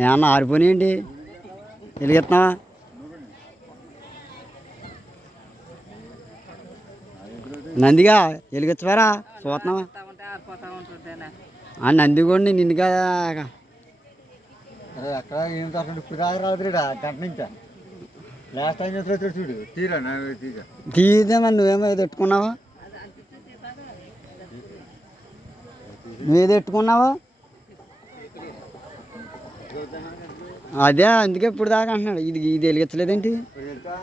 ఏమన్నా ఆరిపోయినాయండి. వెలిగిస్తున్నావా నందిగా వెలిగించవారా చూస్తున్నావా? ఆ నంది కూడా నిన్ను కదా? అరే అక్కడ ఏం తప్పండి ఇప్పుడు దాకా రాదురా గంట నుంచి. లాస్ట్ టైం ఎదురు చూడు తీరా నువ్వేమో పెట్టుకున్నావా? నువ్వేది పెట్టుకున్నావా అదే అందుకే ఇప్పుడు దాకా అంటున్నాడు. ఇది ఇది వెలిగించలేదేంటి? ఇప్పుడు వెళ్తా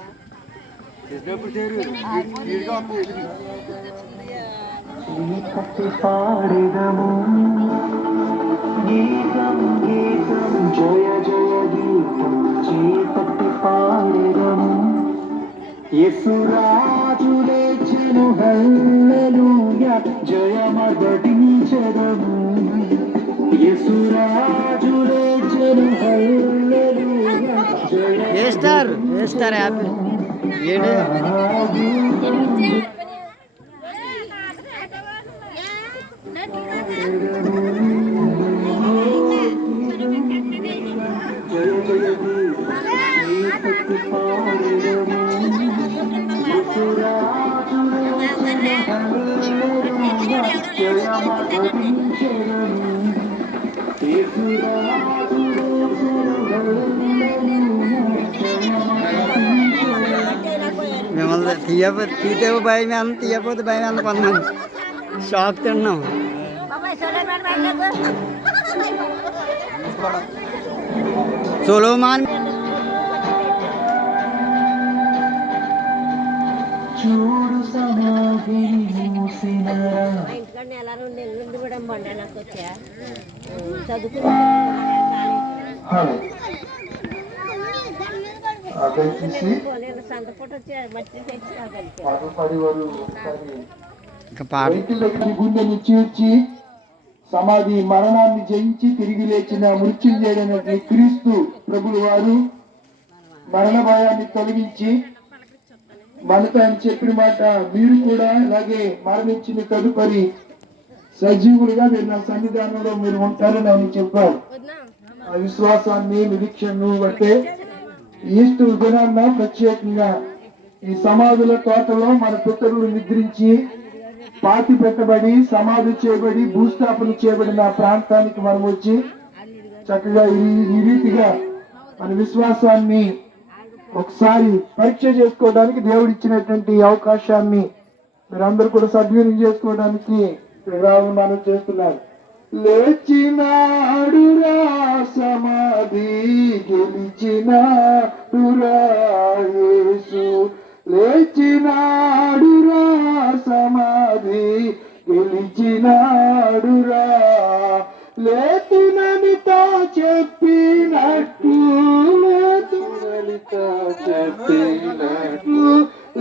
ഹല്ലേലൂയ ജയമർദ്ദിച്ചതമു യേശുരാജുലേച്ചനു ഹല്ലേലൂയ ജയ എസ്റ്റർ എസ്റ്റർ ആപ്പ് ఏడు మిమ్మల్ని తీయపోతే తీతే భయం ఎంత తీయకపోతే భయం ఎంత కొంతమంది షాక్ తిన్నాం సొలోమాన్ చూడు సమాధిని మూసిన ఇంటికాడ నెల రెండు నెలల నుండి కూడా మొన్న నాకు వచ్చా చదువుకున్నా వారు చీల్చి సమాధి మరణాన్ని జయించి తిరిగి లేచిన మృత్యుంజయుడైనటువంటి క్రీస్తు ప్రభులు వారు మరణ భయాన్ని తొలగించి మనతో ఆయన చెప్పిన మాట మీరు కూడా అలాగే మరణించిన తదుపరి సజీవులుగా మీరు నా సన్నిధానంలో మీరు ఉంటారని ఆయన చెప్పారు. ఆ విశ్వాసాన్ని నిరీక్షణను బట్టే ఈస్టు దినాన్న ప్రత్యేకంగా ఈ సమాధుల తోటలో మన పితరులు నిద్రించి పాతి పెట్టబడి సమాధి చేయబడి భూస్థాపన చేయబడిన ప్రాంతానికి మనం వచ్చి చక్కగా ఈ ఈ రీతిగా మన విశ్వాసాన్ని ఒకసారి పరీక్ష చేసుకోవడానికి దేవుడు ఇచ్చినటువంటి అవకాశాన్ని మీరందరూ కూడా సద్వినియోగం చేసుకోవడానికి రావు మనం చేస్తున్నారు లేచినాడురా సమాధి గెలిచినాడురా యేసు. లేచినాడురా సమాధి గెలిచినాడురా లేతుననితో చెప్పినట్టు లేతుననితో చెప్పినట్లు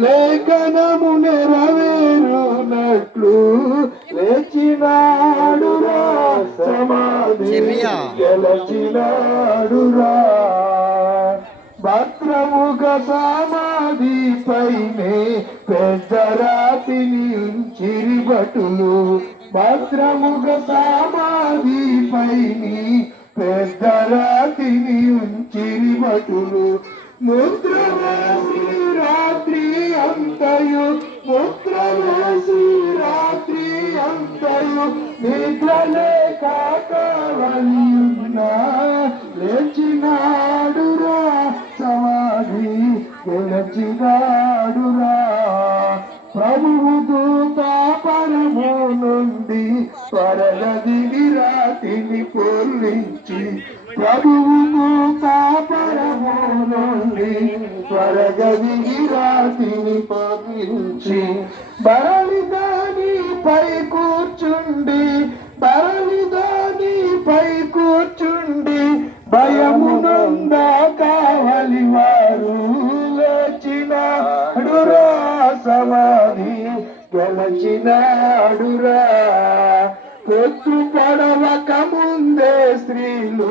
లేఖనము నెరవేరునట్లు లేచినా గెలచినాడురా. భద్రముగ సమాధి పైనే పెద్ద రాతిని ఉంచిరి భటులు. భద్రముగ సమాధి పైని పెద్ద రాతిని ఉంచిరి భటులు. ముద్ర రాత్రి అంతయు ముద్ర రాత్రి అంతయు నిద్రలే కాకవలియున్నా లేచినాడురా సమాధి గెలచినాడురా ప్రభువు దూత పరము నుండి త్వరగదిగి దిగిరాతిని పొల్లించి ప్రభువు దూత పరము నుండి త్వరగదిగి దిగిరాతిని పొల్లించి బరలి గెలచినాడురా పొద్దు పడవక ముందే స్త్రీలు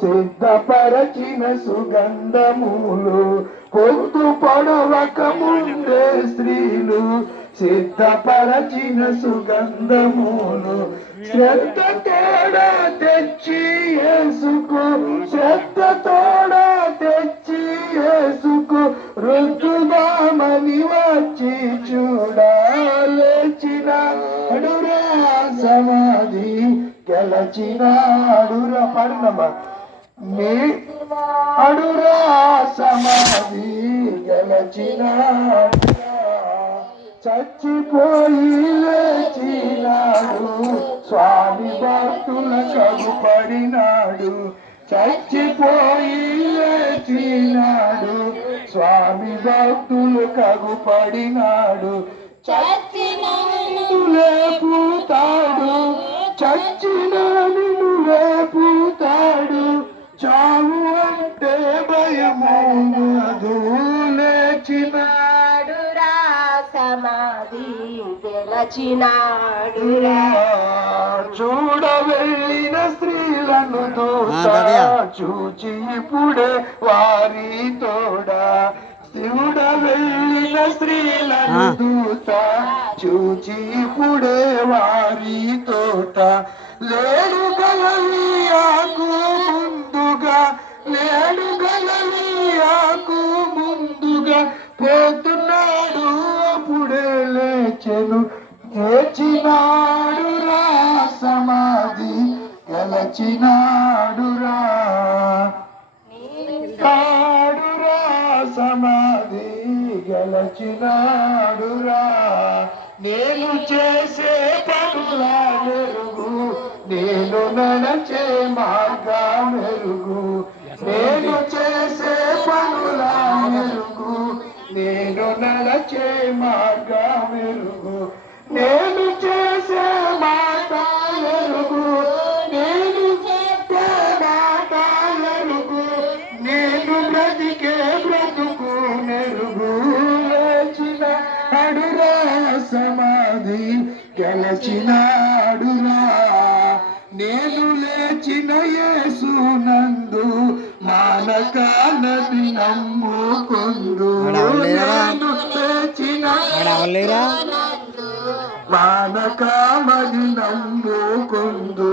సిద్ధపరచిన సుగంధములు. పొద్దు పడవక ముందే స్త్రీలు సిద్ధపరచిన సుగంధములు. శ్రద్ధ తోడ తెచ్చి యేసుకు శ్రద్ధతో గెలచినాడురా పాడునమ్మా నీ అడురా సమాధి గెలచినాడురా చచ్చిపోయి లేచినాడు స్వామి భక్తుల కగుపడినాడు చచ్చిపోయి లేచినాడు స్వామి భక్తులు కగుపడినాడు చచ్చినాడు లేపుతాడు చచ్చిన నిన్ను లేపుతాడు చావు అంటే భయము అదు లేచినాడు సమాధి గెలచినాడురా చూడ వెళ్ళిన స్త్రీలను దూత. చూచి ఇప్పుడే వారి తోడ. శివుడ వెళ్ళిన స్త్రీలను. దూత చూచి ఇప్పుడే వారి తోట. లేడు గలలియాకు ముందుగా లేడు గలలియాకు ముందుగా. పోతున్నాడు అప్పుడే లేచెను. గెలిచినాడు రా సమాధి గెలచినాడు గెలచినాడు రా చే లేచిన యేసు నందు మానక నది నమ్ముకుందు ఎవరు లేరా? మానకామది నమ్ముకుందు.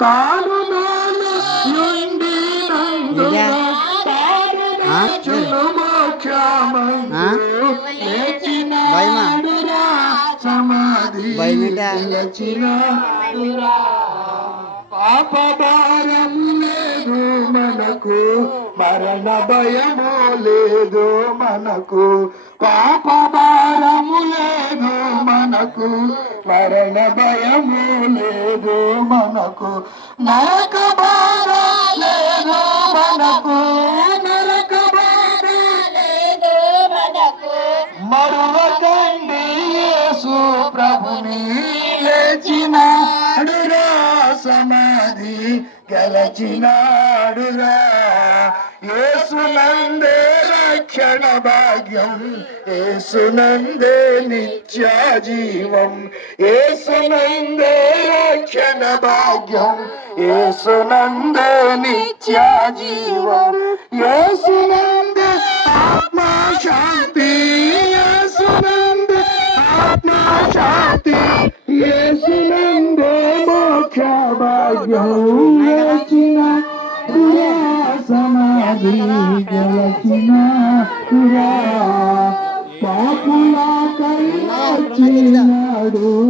తాను నాను నుండి ఆ? చును మోక్షమందు. సమాధి భయమేంటా? లేచినాడురా లేదు మనకు మరణ భయము లేదు మనకు. పాపభారము లేదు మనకు మరణ భయము లేదు మనకు. నరక బాధ లేదు మనకు. గెలచినాడురా యేసునందే రక్షణ భాగ్యం యేసునందే నిత్య జీవం యేసునందే రక్షణ భాగ్యం యేసునందే నిత్య జీవం యేసునందే ఆత్మ శాంతి యేసునందే ఆత్మ శాంతి యేసునందే మోక్ష భాగ్యం పాపుల కై వచ్చినాడు పాపులను కై